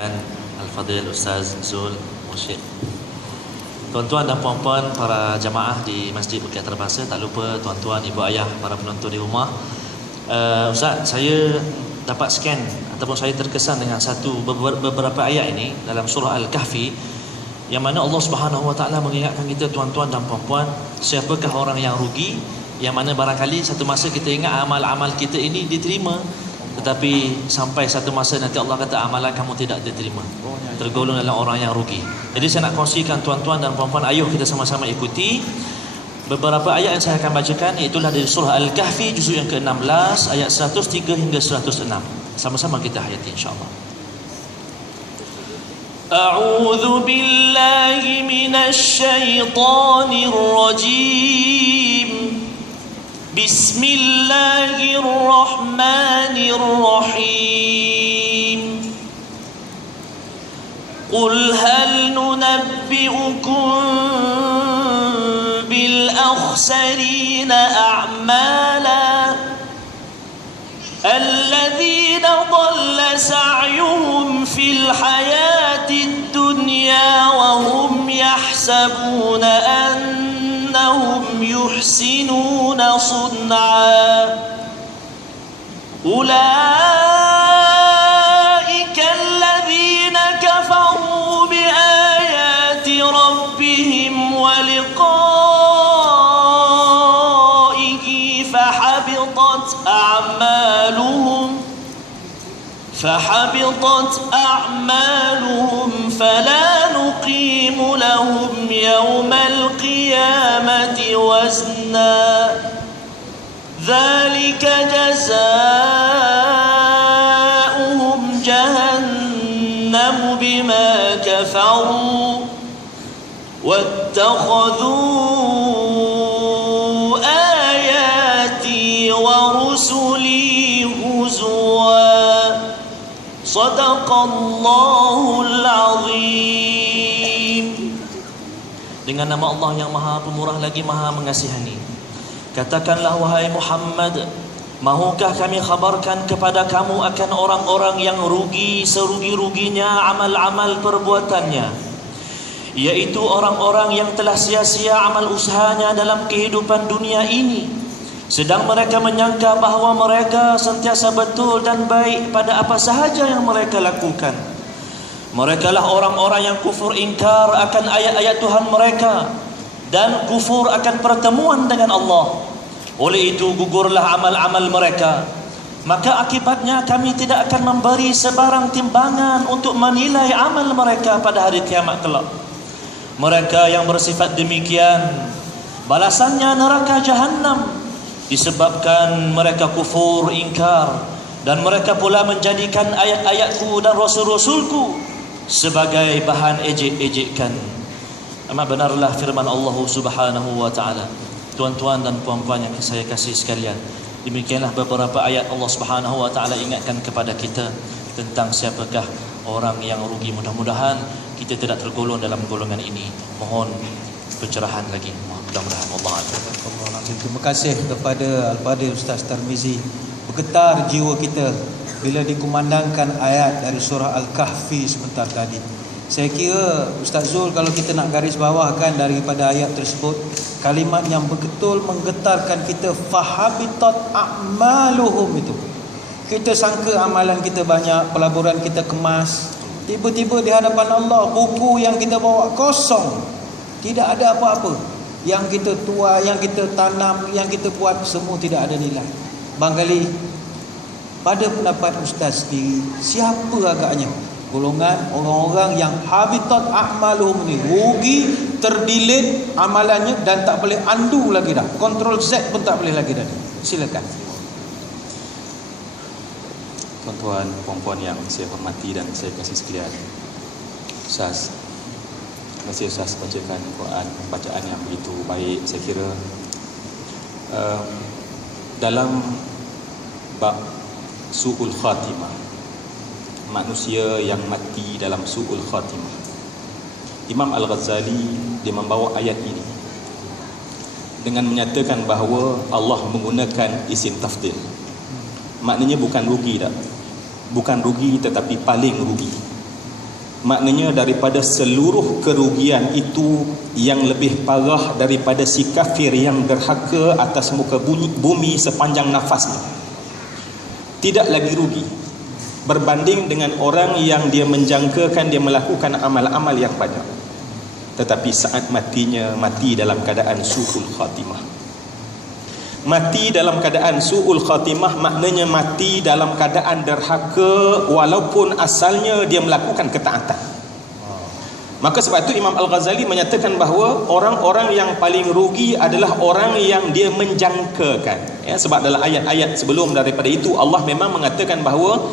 Al-Fadhil Ustaz Zul Mursyid. Tuan-tuan dan puan-puan para jamaah di Masjid Bukit Terbasa, tak lupa tuan-tuan, ibu ayah, para penonton di rumah. Ustaz, saya dapat scan ataupun saya terkesan dengan beberapa ayat ini dalam surah Al-Kahfi, yang mana Allah Subhanahu Wa Taala mengingatkan kita, tuan-tuan dan puan-puan, siapakah orang yang rugi, yang mana barangkali satu masa kita ingat amal-amal kita ini diterima, tetapi sampai satu masa nanti Allah kata amalan kamu tidak diterima, tergolong dalam orang yang rugi. Jadi saya nak kongsikan tuan-tuan dan puan-puan, ayuh kita sama-sama ikuti beberapa ayat yang saya akan bacakan, iaitu dari surah Al-Kahfi juzuk yang ke-16 ayat 103 hingga 106. Sama-sama kita hayati insya-Allah. A'udzu billahi minasy syaithanir rajim. Bismillahirrahmanirrahim. Qul hal nunabbi'ukum bil akhsarina a'mala alladhina dhalla sa'yuhum fil hayatid dunya wa hum yahsabuna annahum yuhsinuna sun'a ulaika alladhina kafaru bi ayati rabbihim wa liqa'ihi فحبطت أعمالهم فلا نقيم لهم يوم القيامة وزنا ذلك جزاؤهم جهنم بما كفروا واتخذوا آياتي ورسلي هزوا Sadaqallahul Azim. Dengan nama Allah yang Maha Pemurah lagi Maha Mengasihani. Katakanlah wahai Muhammad, mahukah kami khabarkan kepada kamu akan orang-orang yang rugi serugi-ruginya amal-amal perbuatannya, yaitu orang-orang yang telah sia-sia amal usahanya dalam kehidupan dunia ini, sedang mereka menyangka bahawa mereka sentiasa betul dan baik pada apa sahaja yang mereka lakukan. Mereka lah orang-orang yang kufur ingkar akan ayat-ayat Tuhan mereka dan kufur akan pertemuan dengan Allah. Oleh itu gugurlah amal-amal mereka. Maka akibatnya kami tidak akan memberi sebarang timbangan untuk menilai amal mereka pada hari kiamat kelak. Mereka yang bersifat demikian, balasannya neraka Jahannam, disebabkan mereka kufur ingkar dan mereka pula menjadikan ayat-ayatku dan rasul-rasulku sebagai bahan ejek-ejekan. Amat benarlah firman Allah Subhanahu wa taala. Tuan-tuan dan puan-puan yang saya kasih sekalian, demikianlah beberapa ayat Allah Subhanahu wa taala ingatkan kepada kita tentang siapakah orang yang rugi. Mudah-mudahan kita tidak tergolong dalam golongan ini. Mohon pencerahan lagi, mudah-mudahan Allah. Terima kasih kepada Al-Fadhil Ustaz Tarmizi. Bergetar jiwa kita bila dikumandangkan ayat dari surah Al-Kahfi sebentar tadi. Saya kira Ustaz Zul, kalau kita nak garis bawahkan daripada ayat tersebut, kalimat yang betul menggetarkan kita, fahabitat a'maluhum, itu kita sangka amalan kita banyak, pelaburan kita kemas, tiba-tiba di hadapan Allah buku yang kita bawa kosong, tidak ada apa-apa. Yang kita tuai, yang kita tanam, yang kita buat, semua tidak ada nilai. Barangkali pada pendapat Ustaz sendiri, siapa agaknya golongan orang-orang yang habitat a'maluhum ni, rugi, terdelete amalannya dan tak boleh undo lagi dah, Ctrl Z pun tak boleh lagi dah. Silakan. Tuan-tuan, puan-puan yang saya hormati dan saya kasih sekalian, Ustaz, terima kasih Ustaz bacakan Quran, bacaan yang begitu baik. Saya kira dalam bab su'ul khatimah, manusia yang mati dalam su'ul khatimah, Imam Al-Ghazali dia membawa ayat ini dengan menyatakan bahawa Allah menggunakan isim tafdil. Maknanya bukan rugi dah, bukan rugi tetapi paling rugi. maknanya daripada seluruh kerugian itu yang lebih parah daripada si kafir yang derhaka atas muka bumi sepanjang nafasnya. Tidak lagi rugi berbanding dengan orang yang dia menjangkakan dia melakukan amal-amal yang banyak, tetapi saat matinya mati dalam keadaan su'ul khatimah. Mati dalam keadaan su'ul khatimah maknanya mati dalam keadaan derhaka walaupun asalnya dia melakukan ketaatan. Maka sebab itu Imam Al-Ghazali menyatakan bahawa orang-orang yang paling rugi adalah orang yang dia menjangkakan. Ya, sebab dalam ayat-ayat sebelum daripada itu Allah memang mengatakan bahawa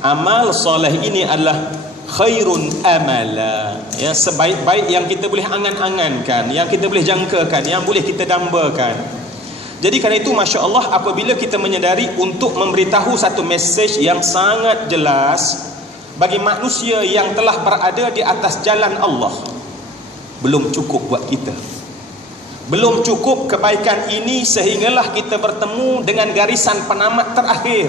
amal soleh ini adalah khairun amala, ya, sebaik-baik yang kita boleh angan-angankan, yang kita boleh jangkakan, yang boleh kita dambakan. Jadi kerana itu Masya Allah, apabila kita menyedari untuk memberitahu satu mesej yang sangat jelas bagi manusia yang telah berada di atas jalan Allah, belum cukup buat kita. Belum cukup kebaikan ini sehinggalah kita bertemu dengan garisan penamat terakhir.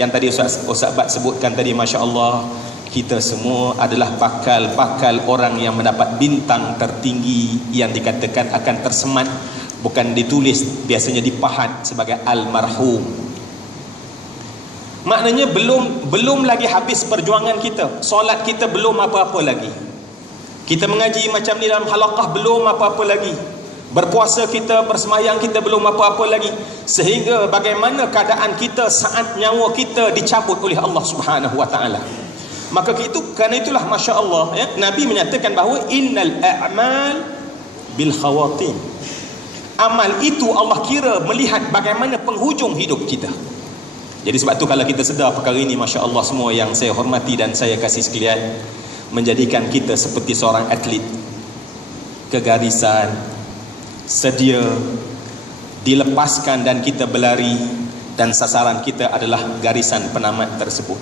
Yang tadi Ustaz Bat sebutkan tadi, Masya Allah, kita semua adalah bakal orang yang mendapat bintang tertinggi yang dikatakan akan tersemat, bukan ditulis, biasanya dipahat sebagai almarhum. Maknanya belum lagi habis perjuangan kita. Solat kita belum apa-apa lagi. Kita mengaji macam ni dalam halaqah belum apa-apa lagi. Berpuasa kita, bersemayang kita belum apa-apa lagi. Sehingga bagaimana keadaan kita saat nyawa kita dicabut oleh Allah Subhanahu wa taala. Maka kerana itulah Masya Allah, ya, Nabi menyatakan bahawa innal a'mal bil khawatim. Amal itu Allah kira melihat bagaimana penghujung hidup kita. Jadi sebab tu kalau kita sedar perkara ini, Masya Allah, semua yang saya hormati dan saya kasih sekalian, menjadikan kita seperti seorang atlet ke garisan, sedia dilepaskan dan kita berlari, dan sasaran kita adalah garisan penamat tersebut.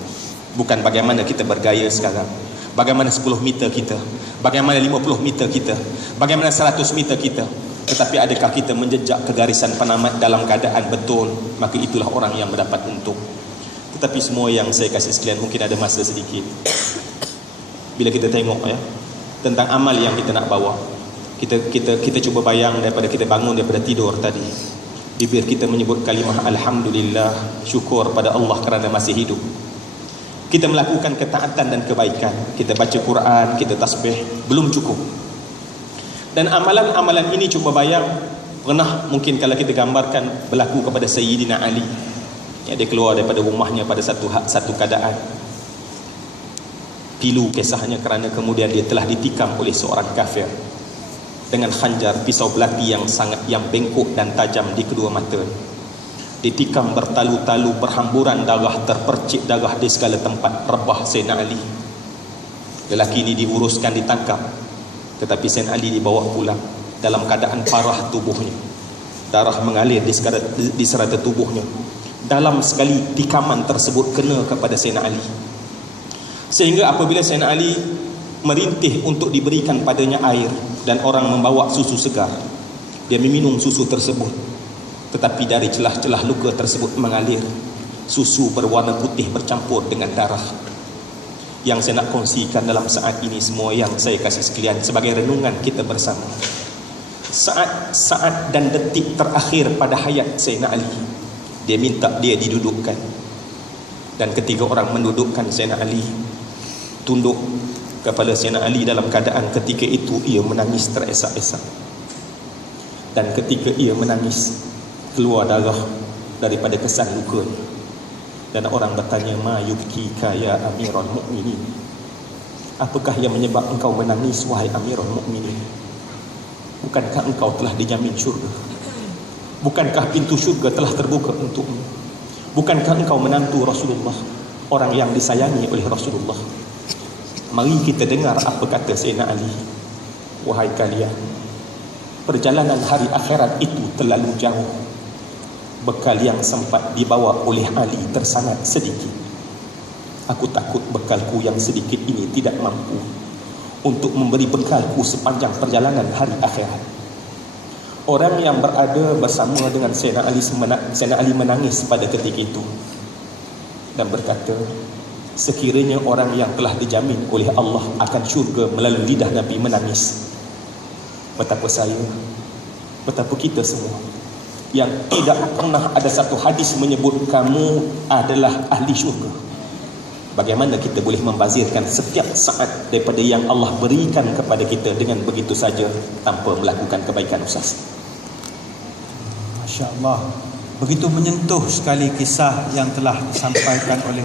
Bukan bagaimana kita bergaya sekarang, bagaimana 10 meter kita, bagaimana 50 meter kita, bagaimana 100 meter kita. Tetapi adakah kita menjejak ke garisan penamat dalam keadaan betul, maka itulah orang yang mendapat untung. Tetapi semua yang saya kasih sekalian, mungkin ada masa sedikit bila kita tengok, ya, tentang amal yang kita nak bawa. Kita cuba bayang daripada kita bangun daripada tidur tadi, bibir kita menyebut kalimah alhamdulillah, syukur pada Allah kerana masih hidup. Kita melakukan ketaatan dan kebaikan, kita baca Quran, kita tasbih, belum cukup. Dan amalan-amalan ini cuba bayang, pernah mungkin kalau kita gambarkan berlaku kepada Sayyidina Ali, ya, dia keluar daripada rumahnya pada satu keadaan pilu kisahnya, kerana kemudian dia telah ditikam oleh seorang kafir dengan khanjar, pisau belati yang bengkok dan tajam di kedua mata. Ditikam bertalu-talu, berhamburan darah, terpercik darah di segala tempat. Rebah Sayyidina Ali. Lelaki ini diuruskan, ditangkap, tetapi Sayyidina Ali dibawa pulang dalam keadaan parah tubuhnya. Darah mengalir di serata tubuhnya. Dalam sekali tikaman tersebut kena kepada Sayyidina Ali, sehingga apabila Sayyidina Ali merintih untuk diberikan padanya air dan orang membawa susu segar, dia meminum susu tersebut. Tetapi dari celah-celah luka tersebut mengalir susu berwarna putih bercampur dengan darah. Yang saya nak kongsikan dalam saat ini, semua yang saya kasih sekalian, sebagai renungan kita bersama. Saat dan detik terakhir pada hayat Sayyidina Ali, dia minta dia didudukkan. Dan ketika orang mendudukkan Sayyidina Ali, tunduk kepala Sayyidina Ali dalam keadaan ketika itu ia menangis teresak-esak. Dan ketika ia menangis, keluar darah daripada kesan lukanya. Dan orang bertanya, ma yubkika ya Amirul Mukminin, apakah yang menyebab engkau menangis wahai Amirul Mukminin? Bukankah engkau telah dijamin syurga? Bukankah pintu syurga telah terbuka untukmu? Bukankah engkau menantu Rasulullah, orang yang disayangi oleh Rasulullah? Mari kita dengar apa kata Sayyidina Ali. Wahai kalian, perjalanan hari akhirat itu terlalu jauh. Bekal yang sempat dibawa oleh Ali tersangat sedikit. Aku takut bekalku yang sedikit ini tidak mampu untuk memberi bekalku sepanjang perjalanan hari akhirat. Orang yang berada bersama dengan Sayyidina Ali menangis pada ketika itu dan berkata, sekiranya orang yang telah dijamin oleh Allah akan syurga melalui lidah Nabi menangis, betapa saya, betapa kita semua yang tidak pernah ada satu hadis menyebut kamu adalah ahli syurga. Bagaimana kita boleh membazirkan setiap saat daripada yang Allah berikan kepada kita dengan begitu saja tanpa melakukan kebaikan, Ustaz? Masya Allah, begitu menyentuh sekali kisah yang telah disampaikan oleh